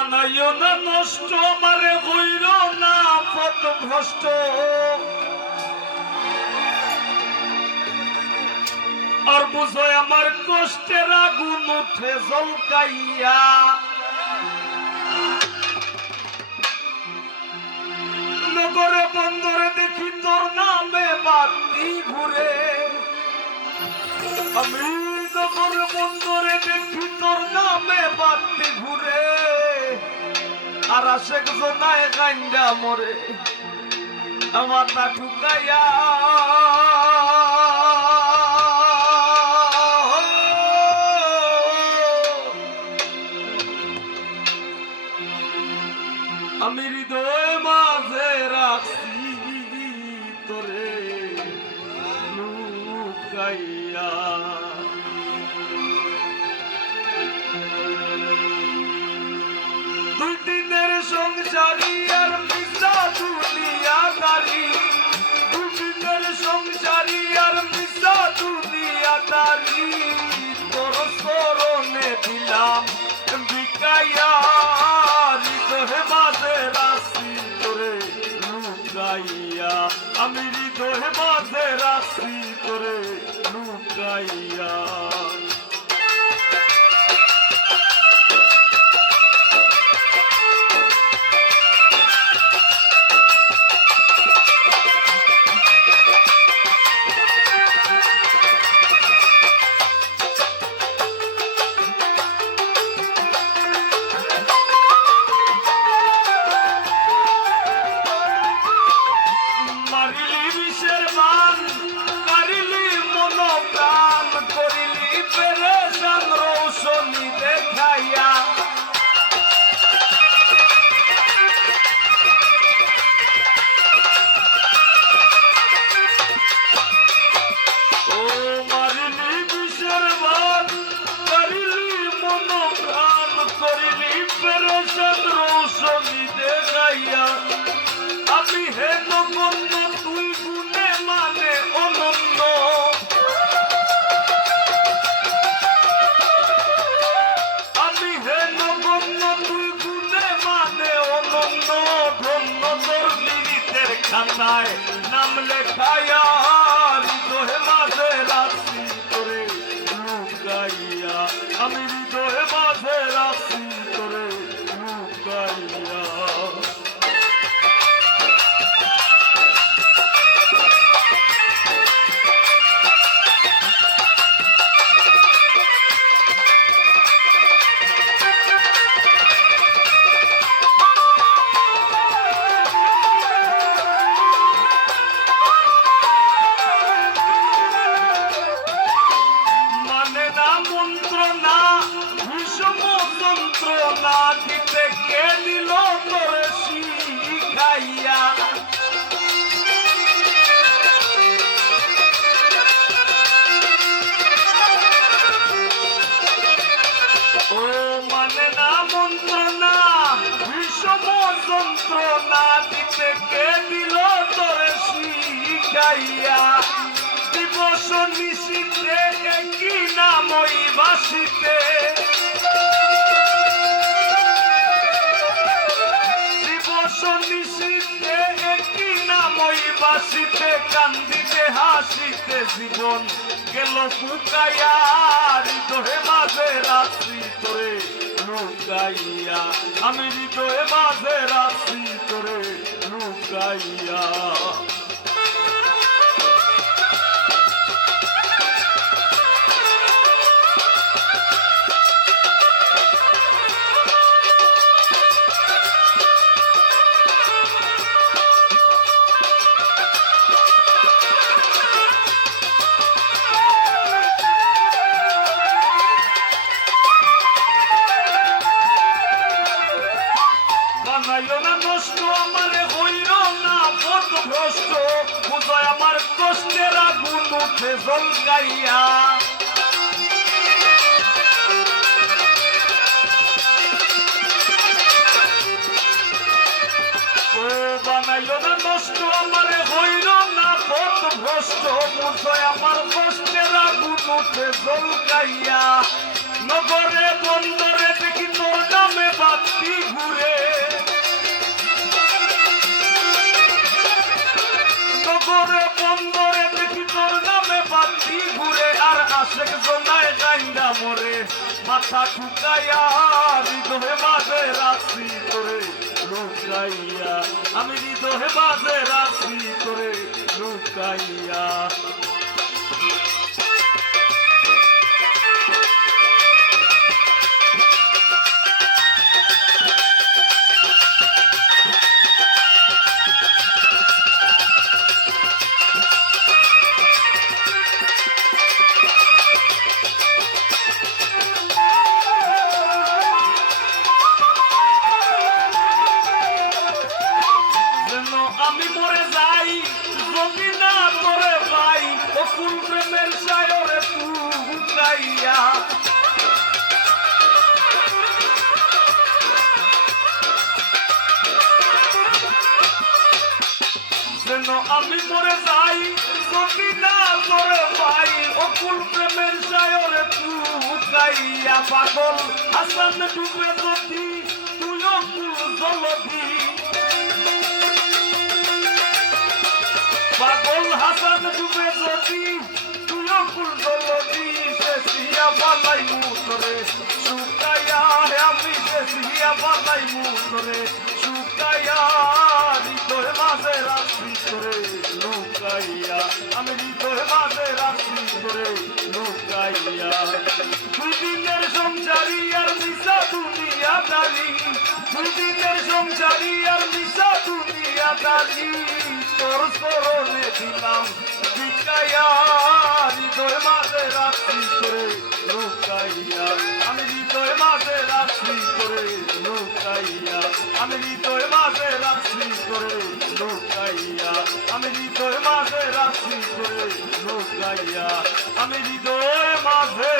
বানাইও না নষ্ট, মারে হইল না পথ ভ্রষ্ট। আর বুঝো আমার কষ্টের আগুন উঠে জলকাইয়া নগরে বন্দরে দেখি তোর নামে বাতি ঘুরে। আমি নগরে বন্দরে আর আশেক জোনায় গাইন্ডা মরে আমার না ঠুকাইয়া আমি হৃদয় মাঝে রাখছি তোরে লুকাইয়া মাঝে রাশি তোরে লুকাইয়া দেখাইয়া আমি হে নগণ্য, তুই গুণে মানে অনন্য। আমি হে নগণ্য, তুই গুণে মানে অনন্য। ধন্য তোর লিরিতের বাসিতে দিবস নিশিতে, একই নামই বাসিতে, কান্দিতে, হাসিতে জীবন গেল ফুকাইয়া হৃদয়ে মাঝে রাত্রি তোরে লুকাইয়া। আমি হৃদয়ে মাঝে রাত্রি তোরে লুকাইয়া। উঠে জলকাইয়া বানাইল না নষ্ট আমারে হইল না পথ ভ্রষ্ট? বুঝয় আমার কষ্টের আগুন উঠে জলকাইয়া নগরে বন্দরে দেখি তোর নামে বাতি মাথা ঠুকাইয়া হৃদয়ে মাঝে রাখছি তোরে লুকাইয়া। আমি হৃদয়ে মাঝে রাখছি তোরে লুকাইয়া। আমি মরে যাই? যদি না তোরে পাই, অকুল প্রেমের সায়রে পুকাইয়া পাগল। হাসান ডুবে যদি, তুই অকুল জলধি পাগল হাসান ডুবে যদি, তুই অকুল জলধি সিয়া বালাই মুতরে শুকাইয়া আমি সিয়া বালাই মুতরে শুকাইয়া লুকাইয়া দুই দিনের আর মিশা দুনিয়া দালি দুই দিনের আর মিশা দুনিয়া দালি তোর সরণে দিলাম শিকাইয়া হৃদয় মাঝে রাখছি করে, লুকাইয়া। আমি হৃদয় মাঝে রাখছি করে, লুকাইয়া। আমি হৃদয় মাঝে রাখছি করে, লুকাইয়া। আমি হৃদয় মাঝে রাখছি করে, লুকাইয়া। আমি হৃদয় মাঝে